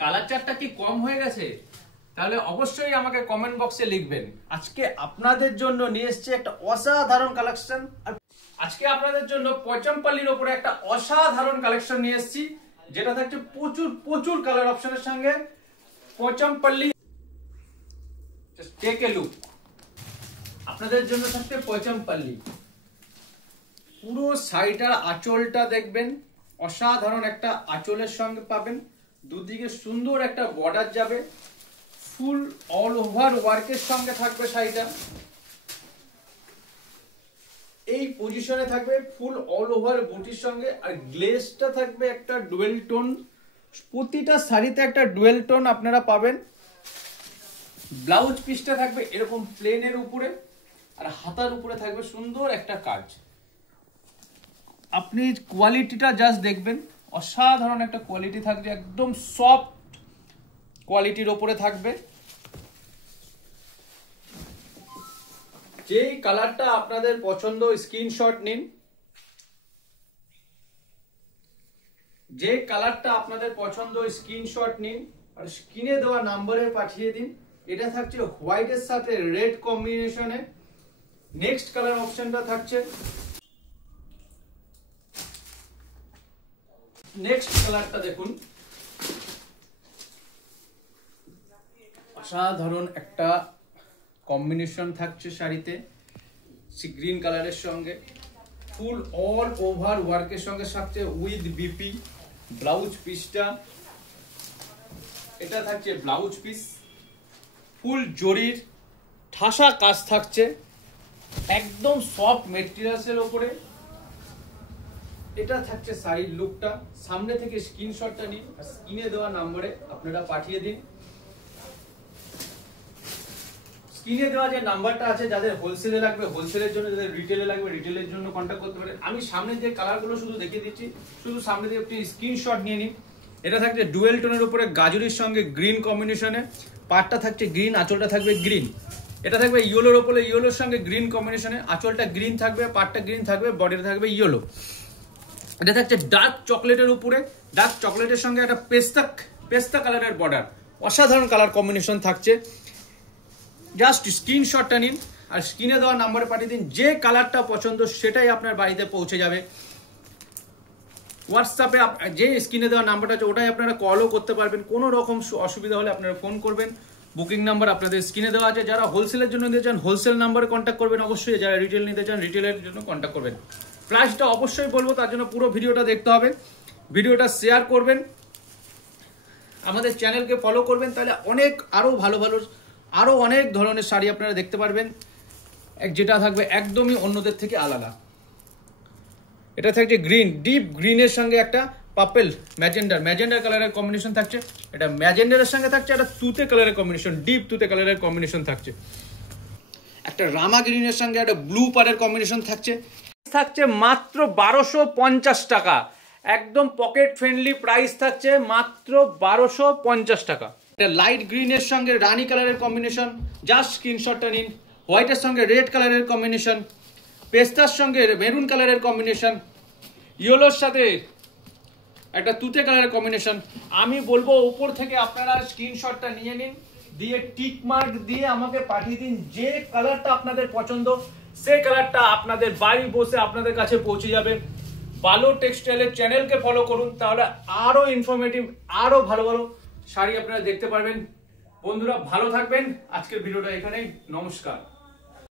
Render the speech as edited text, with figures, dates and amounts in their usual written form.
Colour চার্টটা কি কম হয়ে গেছে? তাহলে অবশ্যই আমাকে কমেন্ট বক্সে লিখবেন। আজকে আপনাদের জন্য নিয়ে এসেছি একটা অসাধারণ কালেকশন। আজকে আপনাদের জন্য পয়চামপাল্লির উপরে একটা অসাধারণ কালেকশন নিয়ে এসেছি, যেটা থাকছে প্রচুর প্রচুর কালার অপশনের সঙ্গে। পয়চামপাল্লি টেক এ লুক, আপনাদের জন্য থাকছে পয়চামপাল্লি। পুরো শাড়িটার আঁচলটা দেখবেন, অসাধারণ একটা আঁচলের সঙ্গে পাবেন, দুদিকে সুন্দর একটা বর্ডার যাবে, ফুল অল ওভার ওয়ার্কের সঙ্গে থাকবে শাড়িটা। এই পজিশনে থাকবে ফুল অল ওভার বুটির সঙ্গে, আর গ্লেজটা থাকবে একটা ডুয়েল টোন। প্রতিটা শাড়িতে একটা ডুয়েল টোন আপনারা পাবেন। ব্লাউজ পিসটা থাকবে এরকম প্লেনের উপরে, আর হাতার উপরে থাকবে সুন্দর একটা কাজ। আপনি কোয়ালিটিটা জাস্ট দেখবেন, অসাধারণ একটা কোয়ালিটি থাকবে, একদম সফট কোয়ালিটির ওপরে থাকবে। যেই কালারটা আপনাদের পছন্দ স্ক্রিনশট নিন, যে কালারটা আপনাদের পছন্দ স্ক্রিনশট নিন আর স্ক্রিনে দেওয়া নম্বরে পাঠিয়ে দিন। এটা থাকছে হোয়াইটের সাথে রেড কম্বিনেশনে। নেক্সট কালার অপশনটা থাকছে, নেক্সট কালারটা দেখুন, অসাধারণ একটা কম্বিনেশন থাকছে শাড়িতে, গ্রিন কালারের সঙ্গে ফুল অল ওভার ওয়ার্কের সঙ্গে থাকছে উইথ বিপি। ব্লাউজ পিসটা এটা থাকছে ব্লাউজ পিস, ফুল জরির ঠাসা কাজ থাকছে, একদম সফট মেটেরিয়ালসের উপরে। এটা থাকছে শাড়ির লুকটা। সামনে থেকে স্ক্রিনশটটা নিন আর স্ক্রিনে দেওয়া নম্বরে আপনারা পাঠিয়ে দিন। স্ক্রিনে দেওয়া যে নাম্বারটা আছে, যাদের হোলসেলে লাগবে হোলসেলের জন্য, যাদের রিটেলে লাগবে রিটেলের জন্য কন্ট্যাক্ট করতে পারেন। আমি সামনে যে কালারগুলো শুধু দেখিয়ে দিচ্ছি, শুধু সামনে দিয়ে একটি স্ক্রিনশট নিয়ে নিন। এটা থাকছে ডুয়েল টোনের উপরে গাজরির সঙ্গে গ্রিন কম্বিনেশনে, পাটটা থাকছে গ্রিন, আঁচলটা থাকবে গ্রিন। এটা থাকবে ইয়েলোর উপরে, ইয়েলোর সঙ্গে গ্রিন কম্বিনেশনে, আঁচলটা গ্রিন থাকবে, পাটটা গ্রিন থাকবে, বডিটা থাকবে ইয়েলো। এটা থাকছে ডার্ক চকলেটের উপরে, ডার্ক চকলেটের সঙ্গে একটা পেস্তা কালারের বর্ডার। অসাধারণ কালার কম্বিনেশন থাকছে। জাস্ট স্ক্রিনশটটা নিন আর স্ক্রিনে দেওয়া নাম্বারে পাঠিয়ে দিন। যে কালারটা পছন্দ সেটাই আপনার বাড়িতে পৌঁছে যাবে। হোয়াটসঅ্যাপে যে স্ক্রিনে দেওয়া নাম্বারটা আছে ওটাই আপনারা কলও করতে পারবেন। কোনো রকম অসুবিধা হলে আপনারা ফোন করবেন। বুকিং নাম্বার আপনাদের স্ক্রিনে দেওয়া আছে। যারা হোলসেলের জন্য নিতে চান হোলসেল নাম্বারে কন্ট্যাক্ট করবেন অবশ্যই। যারা রিটেল নিতে চান রিটেলের জন্য কন্ট্যাক্ট করবেন। প্রাইসটা অবশ্যই বলবো, তার জন্য পুরো ভিডিওটা দেখতে হবে। ভিডিওটা শেয়ার করবেন, আমাদের চ্যানেলকে ফলো করবেন, তাহলে অনেক আরো অনেক ধরনের শাড়ি আপনারা দেখতে পারবেন, যেটা থাকবে একদমই অন্যদের থেকে আলাদা। এটা থাকছে গ্রিন, ডিপ গ্রিনের সঙ্গে একটা পার্পল ম্যাজেন্ডার কালারের কম্বিনেশন থাকছে। এটা ম্যাজেন্ডারের সঙ্গে থাকছে একটা তুতে কালারের কম্বিনেশন, ডিপ তুতে কালারের কম্বিনেশন থাকছে। একটা রামা গ্রিনের সঙ্গে একটা ব্লু পাড়ের কম্বিনেশন থাকছে। মাত্র 1250 টাকা, একদম পকেট ফ্রেন্ডলি প্রাইস থাকছে, মাত্র 1250 টাকা। এটা লাইট গ্রিনের সঙ্গে রানী কালারের কম্বিনেশন, জাস্ট স্ক্রিনশটটা নিন। হোয়াইটের সঙ্গে রেড কালারের কম্বিনেশন, পেস্তার সঙ্গে মেরুন কালারের কম্বিনেশন, ইয়েলোর সাথে একটা তুতে কালারের কম্বিনেশন। আমি বলবো উপর থেকে আপনারা স্ক্রিনশটটা নিয়ে নিন, দিয়ে টিক মার্ক দিয়ে আমাকে পাঠিয়ে দিন। যে কালারটা আপনাদের পছন্দ সেই কালারটা আপনাদের বাড়ি বসে আপনাদের কাছে পৌঁছে যাবে। বালো টেক্সটাইলের চ্যানেলকে ফলো করুন, তাহলে আরো ইনফরমেটিভ আরো ভালো ভালো শাড়ি আপনারা দেখতে পারবেন। বন্ধুরা ভালো থাকবেন। আজকের ভিডিওটা এখানেই, নমস্কার।